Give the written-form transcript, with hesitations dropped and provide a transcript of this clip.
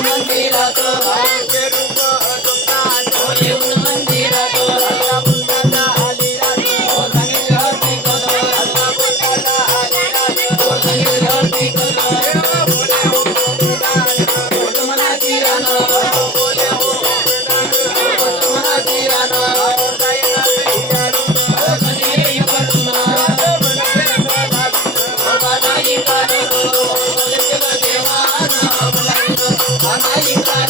मंदिरात बाळाचे रूप स्वप्नात येऊन मंदिरात आता बोलताना आली रात सांगितलं होती कदर आता बोलताना आली रात सांगितलं होती कदर देव बोले हो वेदांत होत मनाची रानं बोले हो वेदांत होत मनाची रानं जाईन नाही जाणून कधी येई परतून मनसे भावी बाबा नाही कारण बोलते देवानं बोलायचं नाही कारण